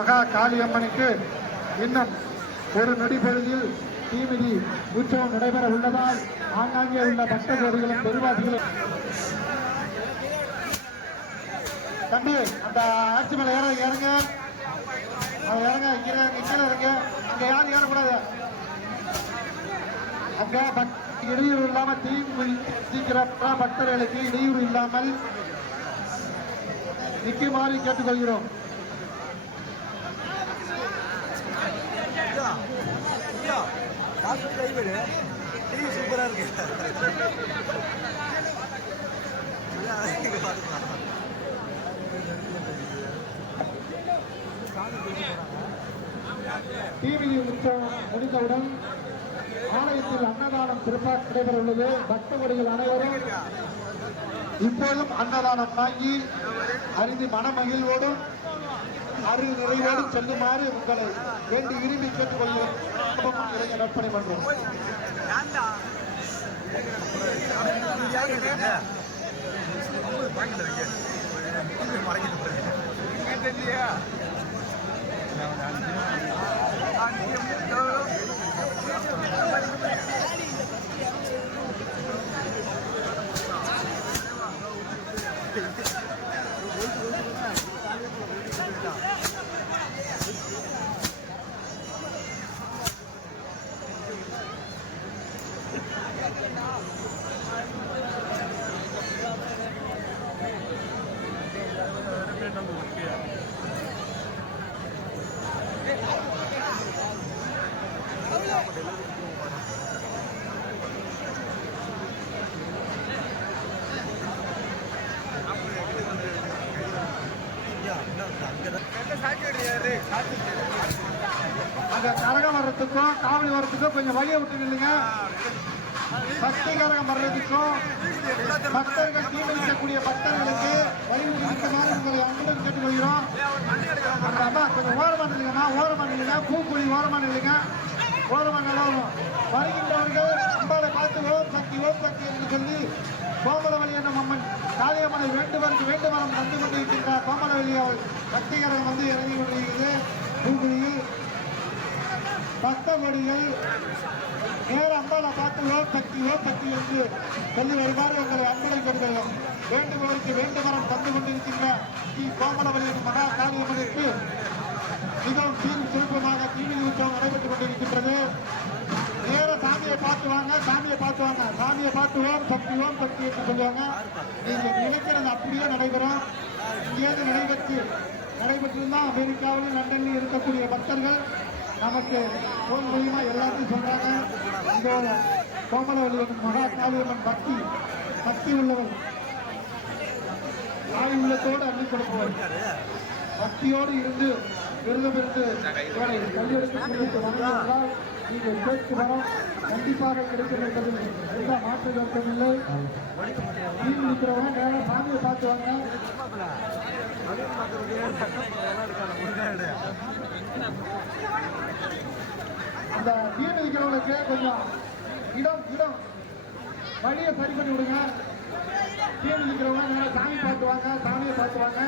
மகா காளியம்மனுக்கு இன்னும் ஒரு நொடி பொழுதில் தீமிதி உற்சவம் நடைபெற உள்ளதால் ஆங்காங்கே உள்ள பக்த கோடிகளும் பெருவாசிகளும் தம்பி அந்த ஆட்சி மேல இறங்க இறங்க இங்கே இருங்க அங்க யாரும் ஏறக்கூடாது. அங்க இடையூறு இல்லாமல் தீக்கிற பக்தர்களுக்கு இடையூறு இல்லாமல் நிற்குமாறு கேட்டுக்கொள்கிறோம். சூப்பரா இருக்கு. தீமிதி உற்சவம் முடிந்தவுடன் ஆலயத்தில் அன்னதானம் சிறப்பாக நடைபெற உள்ளது. பக்த கொடிகள் அனைவரும் இப்போதும் அன்னதானம் வாங்கி அறிந்து மனமகிழ்வோடும் அருள் நிறைவோடும் செல்லுமாறு உங்களை வேண்டி விரும்பி கேட்டுக்கொள்வோம். நற்பணி பண்றோம். அங்க கரகம் வர்றதுக்கும் காவலி வர்றதுக்கும் கொஞ்சம் வழியை விட்டு நில்லுங்க. பக்தி கரகம் வர்றதுக்கும் பக்தர்கள் தீமிதிக்கக்கூடிய பக்தர்களுக்கு வழி விட்டுமாறு உங்களை அன்புடன் கேட்டுக்கொள்கிறோம். கொஞ்சம் ஓரமா நில்லுங்கம்மா, ஓரமா நில்லுங்க. பூக்குழி ஓரமா நில்லுங்க, ஓரமா நிலவும். வருகின்றவர்கள் அம்பாவை பார்த்து ஓம் சக்தி என்று சொல்லி கோமலவழி என்னும் அம்மன் காளியம்மனை வேண்டுவருக்கு வேண்டுமரம் வந்து கொண்டிருக்கின்ற கோமலவழி அவள் பக்திகரம் வந்து இறங்கி கொண்டிருக்கிறது. பூக்குழியில் பக்த கொடிகள் நேர அம்பாவை பார்த்து ஓம் சக்தி என்று சொல்லி வருமாறு உங்களை அன்பனை கொடுக்கிறோம். வேண்டுபவருக்கு வேண்டுமரம் தந்து கொண்டிருக்கின்ற ஸ்ரீ கோமலவழி என்னும் மகா காளியம்மனுக்கு மிகவும் சீரும் சிறப்புமாக தீமிதி உற்சவம் நடைபெற்றுக் கொண்டிருக்கின்றது. நேர சாமியை பார்த்து வாங்க, சாமியை பார்த்து ஓம் சக்தி என்று சொல்லுவாங்க. நீங்க நினைக்கிறது அப்படியே நடைபெறும். இங்கேருந்து நடைபெற்றிருந்தா அமெரிக்காவிலும் லண்டனில் இருக்கக்கூடிய பக்தர்கள் நமக்கு போன் மூலியமா எல்லாத்தையும் சொல்றாங்க. இந்த கோமலவழி மகா காளியம்மன் பக்தி உள்ளவர், ஆய் உள்ளத்தோடு அள்ளி கொடுப்பவர், பக்தியோடு இருந்து விருதம் இருந்து கல்வியெடுத்து வந்தால் நீங்கள் கேட்கு வரம் கண்டிப்பாக கிடைக்கும் என்பதில் எந்த மாற்று கருத்தமில்லை. மீன் இருக்கிறவங்க நேரம் சாமியை பார்த்துவாங்க. அந்த மீன் இருக்கிறவங்களுக்கு கொஞ்சம் இடம் வழியை சரி பண்ணி விடுங்க. மீன் இருக்கிறவங்க நேரம் சாமியை பார்த்துவாங்க.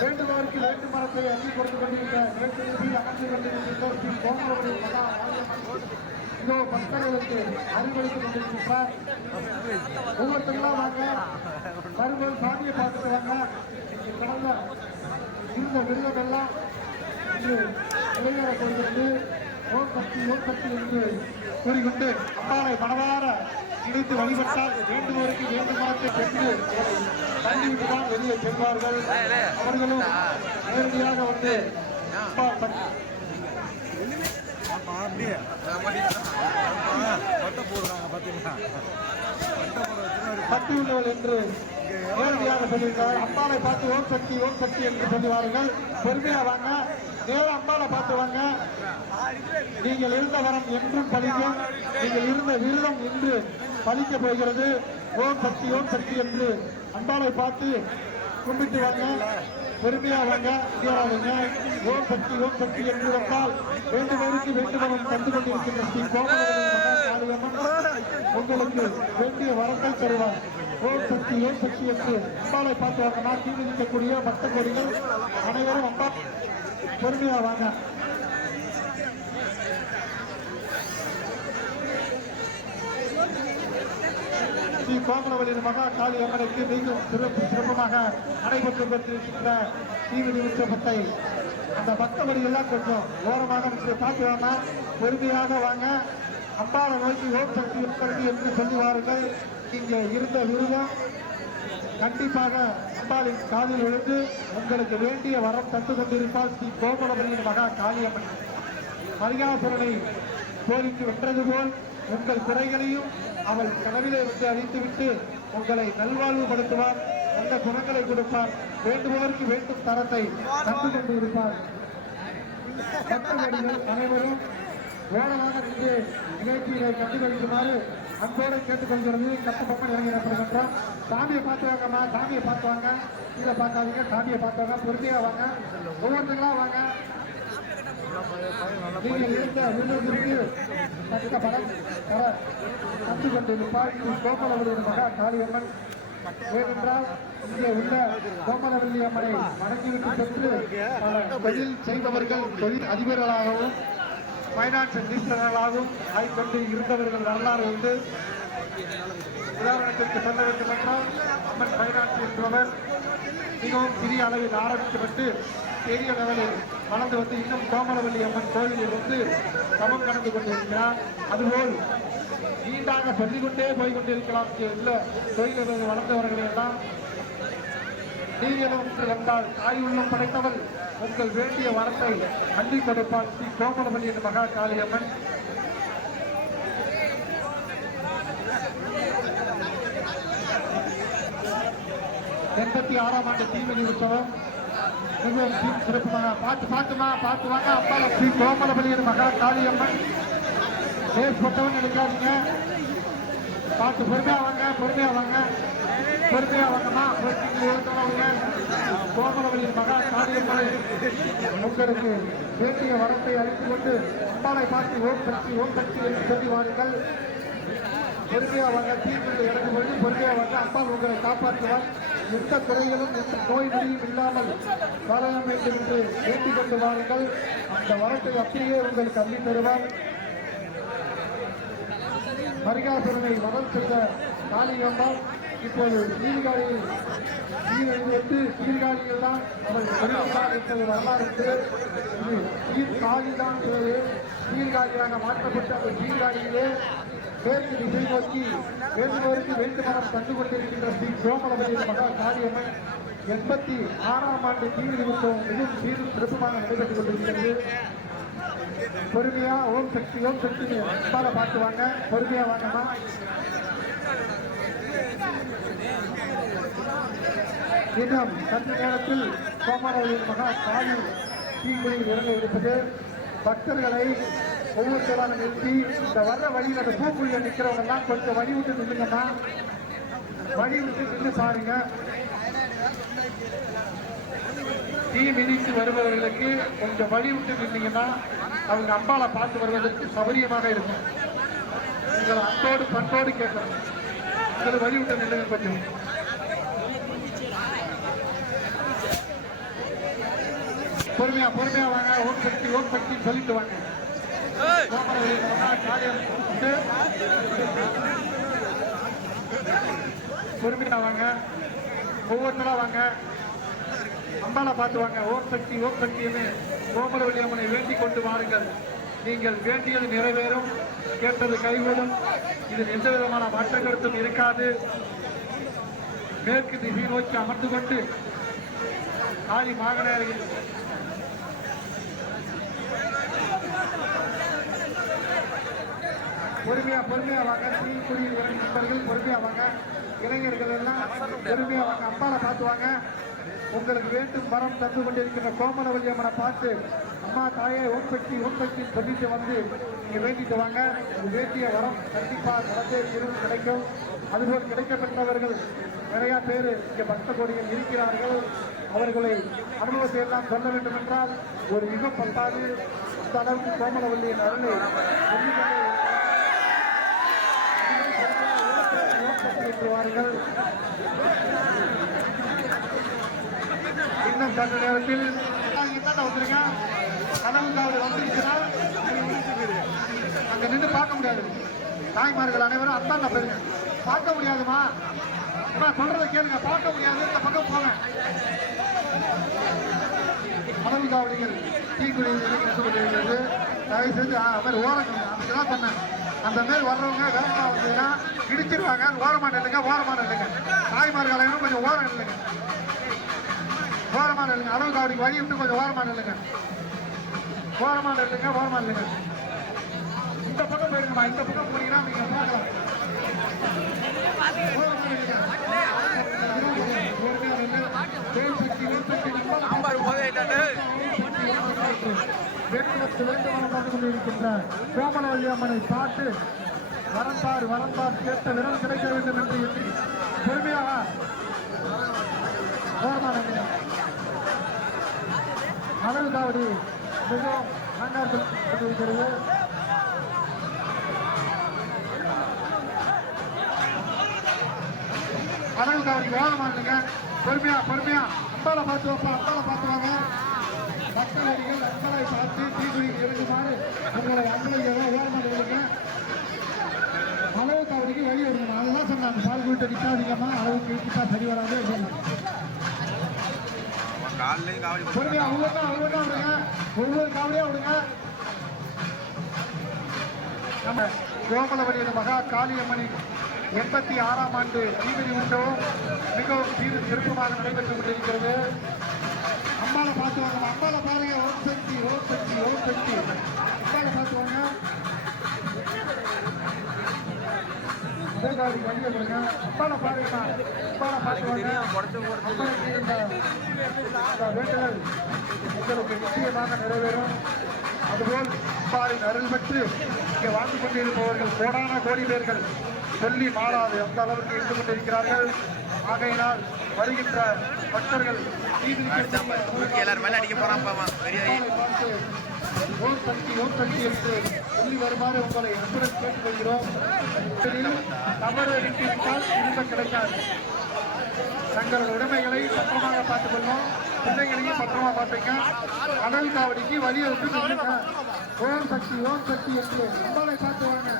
வேண்டுபவருக்கு வேண்டு மரத்தை அள்ளி கொடுத்து கொண்டிருந்த அமர்ந்து கொண்டிருக்கின்ற ஸ்ரீ கோமலவழி மகா இதோ பக்தர்களுக்கு அறிவுறுத்திக் கொண்டிருக்கின்றார். ஒவ்வொருத்தங்களும் வாங்க, மறுபடியும் சாமியை பார்த்துட்டு வாங்க. கடந்த இருந்த விருதம் எல்லாம் இன்று நிறைவேற போகிறது. ஓம் சக்தி என்று கூறிக்கொண்டு அம்பாவை மனதார இணைத்து வழிபட்டால் வேண்டுபவருக்கு வேண்டுமானத்தை பெற்று தங்கிவிட்டுதான் வெளியே செல்வார்கள். அவர்களும் நேரடியாக வந்து பக்தி உள்ளவள் என்று நேரடியாக சொல்லியிருக்கார். அம்பாவை பார்த்து ஓம் சக்தி என்று சொல்லுவார்கள். பொறுமையா வாங்க, நேரம் அம்பாவை பார்த்து வாங்க. நீங்கள் இருந்த வரம் என்றும் பலிக்கும். நீங்கள் இருந்த விருதம் என்று பலிக்க போகிறது. ஓம் சக்தி என்று அம்பாவை பார்த்து கும்பிட்டு வாங்க. பொறுமையா வாங்க, இந்தியாவாங்க. ஓம் சக்தி என்று வந்தால் வேண்டுபவருக்கு வேண்டுமனம் தந்து கொண்டிருக்கின்ற ஸ்ரீ கோமலவழி மகா காளியம்மன் உங்களுக்கு வேண்டிய வரத்தை தருவார். ஓம் சக்தி என்று அம்பாளை பார்த்து வாங்கம்மா. தீ மிதிக்கக்கூடிய பக்த கோடிகள் அனைவரும் அம்பா பொறுமையா வாங்க. ஸ்ரீ கோமலவல்லியின் மகா காளி அம்மனுக்கு மிகவும் சிறப்பாக நடைபெற்று கொண்டிருக்கின்ற தீவிர உற்சவத்தை அந்த பக்தவடிகள்லாம் கொஞ்சம் ஓரமாக பார்த்து வாங்க. பொறுமையாக வாங்க. அம்பாளை நோக்கி ஓம் சக்தி இருக்கிறது என்று சொல்லி வாருங்கள். இங்கே இருந்த விருதம் கண்டிப்பாக அம்பாளின் காலில் விழுந்து உங்களுக்கு வேண்டிய வரம் தந்து கொண்டிருப்பால் ஸ்ரீ கோமலவல்லியின் மகா காளியம்மன். மரியாசுரனை போரிட்டு வென்றது போல் உங்கள் குறைகளையும் அவள் கனவிலே வந்து அழித்துவிட்டு உங்களை நல்வாழ்வுபடுத்துவார். நல்ல குணங்களை கொடுப்பார். வேண்டுபவருக்கு வேண்டும் தரத்தை தந்து கொண்டு இருப்பார். பக்தர்கள் அனைவரும் ஓரமாக நின்று நிகழ்ச்சியை கண்டுகளிக்குமாறு அன்போடு கேட்டுக்கொள்கிறது. கட்ட பக்கம் இறங்கிடப்படுகின்றோம். சாமியை பார்த்து வாங்கம்மா. சாமியை பார்த்து வாங்க. கீழே பார்க்காதீங்க. சாமியை பார்த்து வாங்க. பொறுமையா வாங்க. ஒவ்வொருத்தங்களா வாங்க. நீங்கள் இருந்த விருதுக்கு தக்க படம் தர தந்து கொண்டிருப்பார் கோமலவல்லியின் மகா காளியம்மன். ஏனென்றால் இங்கே உள்ள கோமலவல்லி அம்மனை வணங்கிவிட்டு சென்று பல தொழில் செய்பவர்கள் தொழில் அதிபர்களாகவும் பைனான்ஸ் மினிஸ்டர்களாகவும் ஆய்கொண்டு இருந்தவர்கள் வரலாறு உண்டு. உதாரணத்திற்கு சொல்ல வேண்டும் என்றால் அம்மன் பைனான்ஸ் என்பவர் மிகவும் சிறிய அளவில் ஆரம்பிக்கப்பட்டு பெரிய லெவலில் வளர்ந்து வந்து இன்னும் கோமலவல்லி அம்மன் கோவிலில் வந்து சமம் கடந்து கொண்டிருக்கிறார். அதுபோல் நீண்டாக சொல்லிக்கொண்டே போய்கொண்டிருக்கலாம். உள்ள தொழில் வளர்ந்தவர்களை எல்லாம் நீங்களும் என்றால் தாய் உள்ளம் படைத்தவள் உங்கள் வேண்டிய வரத்தை அள்ளி கொடுப்பாள் ஸ்ரீ கோமலவல்லியின் மகா காளியம்மன். ஆறாம் ஆண்டு தீமிதி உற்சவம் மிகவும் சிறப்புமாக பார்த்து வாங்க. அம்பாள் ஸ்ரீ கோமலவல்லியின் மகா காளியம்மன். பேசப்பட்டவன் நினைக்காதீங்க. பார்த்து பொறுமையா வாங்கம்மா. கோமலவல்லியின் மகா காளியம்மனை உங்களுக்கு வேண்டிய வரத்தை அளித்துக் கொண்டு அம்பாளை பார்த்து ஓம் சக்தி என்று சொல்லி வாருங்கள். பொறுமையா வாங்க. தீர்வு இறங்கும் பொழுது பொறுமையா வாங்க. அம்பாள் உங்களை காப்பாற்றுவார். எந்த குறைகளும் எந்த நோய் நொடியும் இல்லாமல் வர வேண்டும் என்று வேண்டிக் கொண்டு வாருங்கள். அந்த வரத்தை அப்படியே உங்களுக்கு அள்ளி தருவார். மரியாசுரனை வதம் செய்த காளியம்மாள் இப்போது சீர்காழியில் சீர்காழியில் தான் அவள் என்பது வரலாறு. சீர்காழிதான் சீர்காழியாக மாற்றப்பட்ட அந்த சீர்காழியிலே மேற்கு திசை நோக்கி வேண்டுபவருக்கு வேண்டுமானம் தந்து கொண்டிருக்கின்ற ஸ்ரீ கோமலவல்லியின் மகா காளியம்மன் 86ஆம் ஆண்டு தீவிர உற்சவம் மிகவும் சீரும் சிறப்புமாக நடைபெற்றுக் கொண்டிருக்கிறது. பொறுமையா ஓம் சக்தி அம்பாளை பார்த்து வாங்க. பொறுமையா வாங்கம்மா. இன்னும் சற்று நேரத்தில் கோமலவல்லியின் மகா காளி தீக்குழியில் இறங்க இருப்பது. பக்தர்களை ஒவ்வொருத்தராக நிறுத்தி இந்த வர்ற வழியில் அந்த பூக்குழியில் நிற்கிறவங்க எல்லாம் கொஞ்சம் வழி விட்டு நின்றுங்கம்மா. வழி விட்டு நின்று பாருங்க. தீ மிதித்து வருபவர்களுக்கு கொஞ்சம் வழி விட்டு நின்றீங்கன்னா அவங்க அம்பாளை பார்த்து வருவதற்கு சௌகரியமாக இருக்கும். உங்களை அன்போடு பண்போடு கேட்கணும். உங்களை வழி விட்டு நின்றுங்க. கொஞ்சம் பொறுமையா வாங்க. ஓம் சக்தி சொல்லிட்டு வாங்க. பொறுமையா வாங்க. ஒவ்வொருத்தரா வாங்க. அம்பாளை பார்த்து வாங்க. ஓம் சக்தி கோமலவல்லி அம்மனை வேண்டிக் கொண்டு வாருங்கள். நீங்கள் வேண்டியது நிறைவேறும். கேட்டது கைகூடும். இதில் எந்த விதமான மாற்ற கருத்தும் இருக்காது. மேற்கு திசை நோக்கி அமர்ந்து கொண்டு காளி மாகனேரில் பொறுமையா வாங்க. தீக்குடியில் இறங்கி நண்பர்கள் பொறுமையா வாங்க. இளைஞர்கள் எல்லாம் பொறுமையா வாங்க. அம்பாளை பார்த்து வாங்க. உங்களுக்கு வேண்டும் வரம் தந்து கொண்டிருக்கிற கோமலவல்லி அம்மனை பார்த்து அம்மா தாயே ஓம் சக்தி சொல்லிட்டு வந்து நீங்க வேண்டிட்டு வாங்க. வேண்டிய வரம் கண்டிப்பாக நடந்தே கிடைக்கும். அதுபோல் கிடைக்கப்பட்டவர்கள் நிறைய பேர் இங்கே பக்த கோடிகள் இருக்கிறார்கள். அவர்களை அனுபவத்தை எல்லாம் சொல்ல வேண்டும் என்றால் ஒரு யுகம் பத்தாது. அந்த அளவுக்கு கோமலவல்லியின் அருளை வாருங்கள். இன்னும் சற்று நேரத்தில் என்னென்ன வந்திருக்க கனவு காவல் வந்துருச்சுன்னா அங்க நின்று பார்க்க முடியாது. தாய்மார்கள் அனைவரும் அந்தாண்ட போயிருங்க. பார்க்க முடியாதுமா, சொல்றதை கேளுங்க. பார்க்க முடியாது, இந்த பக்கம் போங்க. கனவு காவலிகள் தீக்குழியில் இறங்கி கொண்டிருக்கிறது. தயவு செஞ்சு மாதிரி ஓரங்க அதுக்குதான் சொன்னேன். அந்த மாதிரி வர்றவங்க வேகமா வந்தீங்கன்னா இடிச்சிருவாங்க. ஓரமான இல்லைங்க, ஓரமான இல்லைங்க. தாய்மார்கள் அனைவரும் கொஞ்சம் ஓரம் இல்லைங்க, ஓரமான இல்லைங்க. அளவு காவடிக்கு வழி விட்டு கொஞ்சம் ஓரமான இல்லைங்க, ஓரமான இல்லைங்க, ஓரமான இல்லைங்க. இந்த பக்கம் போயிருங்கம்மா. இந்த பக்கம் போனீங்கன்னா நீங்க பார்க்கலாம். ஓரமான இல்லைங்க. கோமலவல்லி அம்மனை பார்த்து வரம்பார் வரம்பார் கேட்ட விரம் கிடைக்க வேண்டும் என்று எண்ணி பொறுமையாக அளவு காவடி மிகவும் நன்றாக அளவு காவடி வேகமா இல்லைங்க. பொறுமையா பொறுமையா அம்பால பார்த்து வைப்பா, அம்பால பார்த்து வாங்க. மக்களடிகள் அம்பலை பார்த்து தீக்குழியில் இறங்குமாறு உங்களை அம்பலையாக வேகமாக இல்லைங்க. அளவு காவடிக்கு வழி வருங்க. அதுதான் சொன்னாங்க, பால் கூட்ட நிற்காதீங்கம்மா, அளவுக்கு இழுத்துட்டா சரி வராது. பொறுமையா ஒவ்வொன்றா ஒவ்வொன்றா விடுங்க, ஒவ்வொரு காவடியா விடுங்க. நம்ம கோமலவல்லியின் மகா காளியம்மனின் 86ஆம் ஆண்டு தீமிதி உற்சவம் மிகவும் சிறப்பாக நடைபெற்று கொண்டிருக்கிறது. அம்பால பார்த்து வாங்க, அம்பால பாருங்க. ஓம் சக்தி ஓம் சக்தி ஓம் சக்தி. அம்பால பார்த்து வாங்க. வழியை கொடுங்க. அம்பால பாருங்க, அம்பால பார்த்து வாங்க. வேண்டுதல் உங்களுக்கு நிச்சயமாக நிறைவேறும். அதுபோல் அம்பாரின் அருள் பெற்று இங்கே வாழ்ந்து கொண்டிருப்பவர்கள் கோடான கோடி பேர்கள் சொல்லி மாறாது அந்த அளவுக்கு இருந்து கொண்டிருக்கிறார்கள். ஆகையினால் வருகின்ற பக்தர்கள் ஓம் சக்தி ஓம் சக்தி என்று சொல்லி வருமாறு உங்களை அன்புடன் கேட்டுக்கொள்கிறோம். தவறு விட்டால் திரும்ப கிடைக்காது. தங்கள் உடைமைகளை பத்திரமாக பார்த்துக் கொள்வோம். பிள்ளைகளையும் பத்திரமா பார்த்துங்க. கடல் காவடிக்கு வழியை விட்டு சொல்லுங்க. ஓம் சக்தி என்று அம்பாலை பார்த்து வாங்க.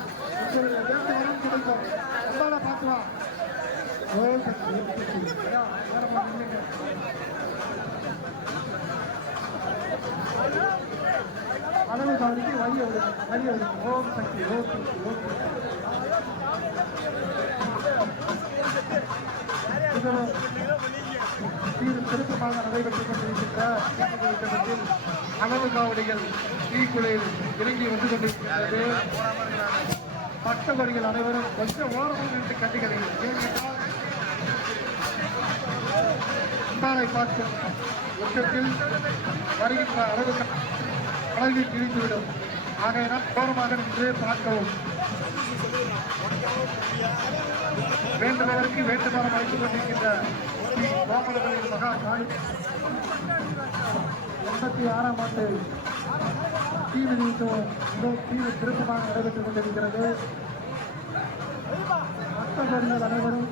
உங்களுடைய வேண்டு வரம் கிடைக்கும். அம்பாலை பார்த்து வா. ஓம் சக்தி அளவு காவடிக்கு வழியை விடுங்க, வழியை விடுங்க. ஓம் சக்தி ஓம் சக்தி ஓம் திருத்தமாக நடைபெற்றுக் கொண்டிருக்கின்ற அளவு காவடிகள் தீக்குழியில் இறங்கி வந்து கொண்டிருக்கிறது. பக்தவர்கள் அனைவரும் கொஞ்சம் ஓரமாக நின்று கண்டுகளில் அம்பாலை பார்க்கும் உச்சத்தில் வருகின்ற அளவில் கிழித்துவிடும். ஆகையினால் ஓரமாக நின்று பார்க்கவும். வேண்டுபவருக்கு வேண்டுமானம் அளித்துக் கொண்டிருக்கின்ற கோமலவல்லியின் மகா காளி 86ஆம் ஆண்டு தீமிதி உற்சவம் மிகவும் திருப்பமாக நடைபெற்றுக் கொண்டிருக்கிறது. பக்தர்கள் அனைவரும்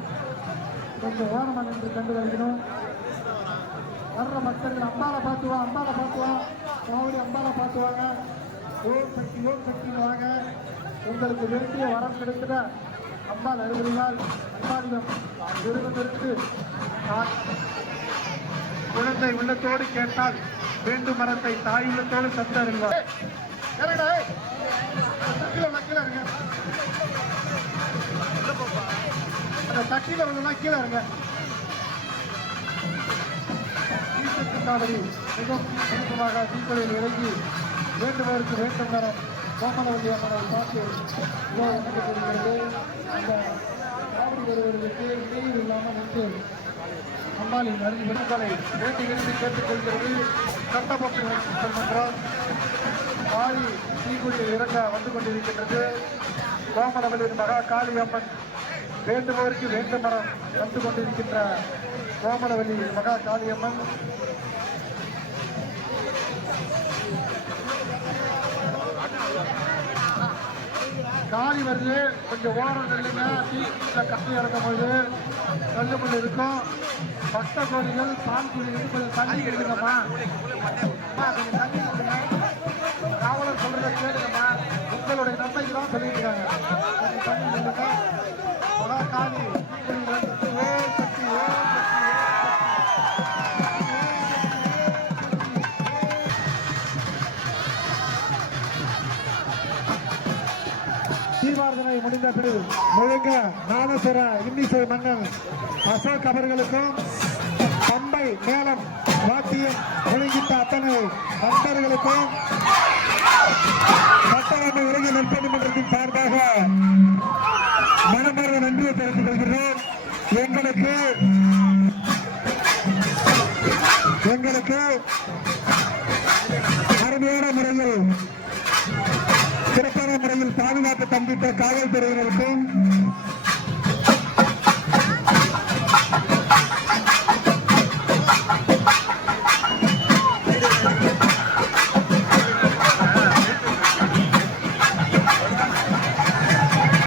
கொஞ்சம் ஓரமாக நின்று கண்டு வருகிறோம். வர்ற பக்தர்கள் அம்பாலை பார்த்து வா, அம்பாலை பார்த்து வா, காவடி அம்பாலை பார்த்து வாங்க. ஓம் சக்தி வாங்க. உங்களுக்கு வேண்டிய வரம் கிடைக்கிற அம்பாள் அருகினால் அம்பாளிடம் விரும்பிற்கு குழந்தை உள்ளத்தோடு கேட்டால் வேண்டும் மரத்தை தாய் உள்ளத்தோடு தந்தருவார். அந்த தட்டில உள்ளா கீழே இருங்க. காவடி மிகவும் சிறப்பாக தீக்குழியில் இறங்கி வேண்டுபவருக்கு வேண்டும் மரம் கோமலவல்லி அம்மனை பார்த்து நடைபெறுகிறது. அந்த காவடி வருவதற்கு இடையில் இல்லாமல் நின்று அம்பாளின் அருள் விருதுகளை வேண்டி விரும்பி கேட்டுக்கொள்கிறது. சட்டமன்ற மன்றம் மாறி தீக்குழியில் இறங்க வந்து கொண்டிருக்கின்றது. கோமலவல்லியின் மகா காளி அம்மன் வேண்டுபவருக்கு வேண்டும் மரம் வந்து கொண்டிருக்கின்ற கோமலவல்லி மகா காளி அம்மன் காலி வருது, கொஞ்சம் ஓரம் நில்லுங்க. டீல கட்டி இறக்கும்போது கல்லுமுள்ள இருக்கும். பட்ட கோழிகள் பால் குடிகள் கொஞ்சம் தண்ணி கொடுங்கம்மா. கொஞ்சம் தண்ணி கொடுங்க. காவலர் சொல்றதை கேளுங்கம்மா. உங்களுடைய நன்மைக்கு தான் சொல்லிட்டு இருக்காங்க. கொஞ்சம் தண்ணி நில்லுங்க. காலி தீபார்த்தனை முடிந்த பிறகு முழுங்க நாதசுர இன்னிசை மன்னன் அசோக் அவர்களுக்கும் பம்பை மேளம் வாத்தியம் ஒழுங்கிட்ட அத்தனை நண்பர்களுக்கும் சட்டமன்ற உலக நற்பணிமன்றத்தின் சார்பாக மனமார்ந்த நன்றியை தெரிவித்துக் கொள்கிறோம். எங்களுக்கு அருமையான முறையில் சிறப்பான முறையில் பாதுகாப்பு தந்தித்த காவல்துறையினருக்கும்